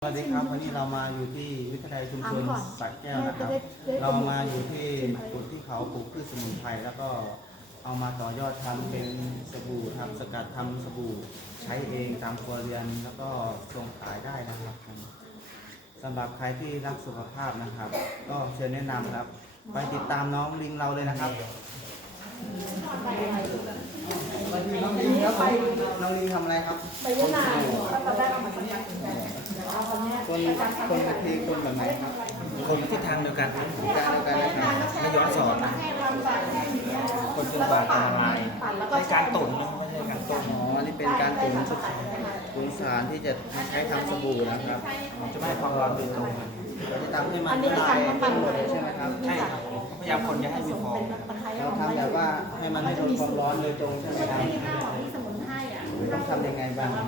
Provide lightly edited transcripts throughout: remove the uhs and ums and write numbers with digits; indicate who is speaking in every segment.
Speaker 1: วัสดีครับวันนี้เรามาอยู่ที่วิทยาลัยชุมชนสระแก้วนะครับเรามาอยู่ที่จุดที่เขาปลูกพืชสมุนไพรแล้วก็เอามาต่อยอดทำเป็นสบู่ทำสกัดทำสบู่ใช้เองตามครัวเรือนแล้วก็ส่งขายได้นะครับสำหรับใครที่รักสุขภาพนะครับ ก็เชิญแนะนำครับไปติดตามน้องลิงเราเลยนะครับน้องลิงครับน้องลิงทำอะไรครับ
Speaker 2: ไปเวียดนามตอนแรกเอามาทำงาน
Speaker 1: คนมาทีคนแบบไหนครับ
Speaker 3: คนทิศทางเดียวกัน
Speaker 1: การเดียวกันนะครับ
Speaker 3: ไม่ย้อนสอนนะคนเป็นบาดทำอะไรใช้การตุ่นนะไม่ใช่การต้ม
Speaker 1: อันนี้เป็นการตุ๋นสารที่จะใช้ทำสบู่นะครับ
Speaker 3: จะไม่ให้ความร้อนโดยตรง
Speaker 1: เราจะทำให้มันละลายหมดเลยใช่ไหมครับ
Speaker 3: ใช่ครับพยายามคนอย่าให้มีฟอง
Speaker 1: เราทำแบบว่าให้มันไม่โดนความร้อนโดยตรงใช่ไหมครับต้องทำยังไงบ้าง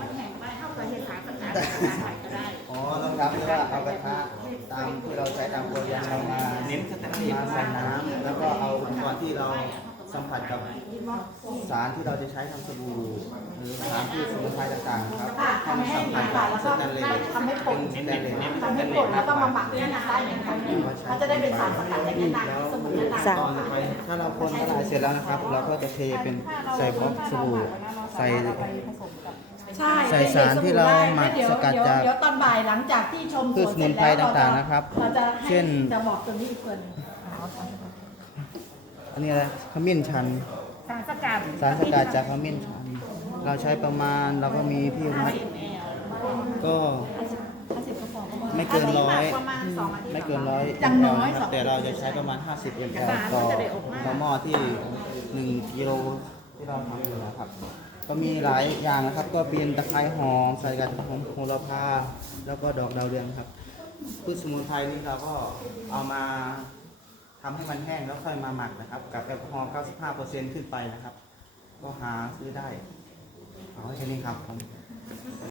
Speaker 1: อ๋อต้องทำที่ว่าเอากระทะตามที่เราใช้ตามครัวเรือนเรามา
Speaker 3: เน้นสแตนเลส
Speaker 1: มาใส่น้ำแล้วก็เอาอุปกรณ์ที่เราสัมผัสกับสารที่เราจะใช้ทำสบู่หรือสารที่สมุนไพรต่างๆครับให้มันสัมผัสกับสแตนเลส
Speaker 2: ทำให้ผง
Speaker 1: สแตนเลส
Speaker 2: ทำให้ผงแล้วก็มาหมักเนี่ยนะได้เหมือนกันมันจะได้เป็นสารสกัดจากแนะนำสมุนไพร
Speaker 1: ตอนไปถ้าเราคนละลายเสร็จแล้วนะครับ เราก็จะเทเป็นใส่บล็อกสบู่ใส่สารที่เราหมักสกัดจาก
Speaker 2: เดี๋ยวตอนบ่ายหลังจากที่ชมสวนเสร็จแล้ว
Speaker 1: ต่างๆนะครับเช่น
Speaker 2: จะบอกตัวนี้อีกคน
Speaker 1: อันนี้อะไรขมิ้นชัน
Speaker 2: สารสกัด
Speaker 1: จากขมิ้นชันเราใช้ประมาณเราก็มีที่วัดก็ไม่เกิน100
Speaker 2: อย่างน้อย
Speaker 1: แต่เราจะใช้ประมาณ50 ml ต่อหม้อที่1 กิโลที่เราทำอยู่นะครับก็มีหลายอย่างนะครับก็เป็นตะไคร้หอมใส่กระเทียมโหระพาแล้วก็ดอกดาวเรืองครับพืชสมุนไพรนี้เราก็เอามาทำให้มันแห้งแล้วค่อยมาหมักนะครับกับแอลกอฮอล์ 95% ขึ้นไปนะครับก็หาซื้อได้เอาแค่นี้ครับ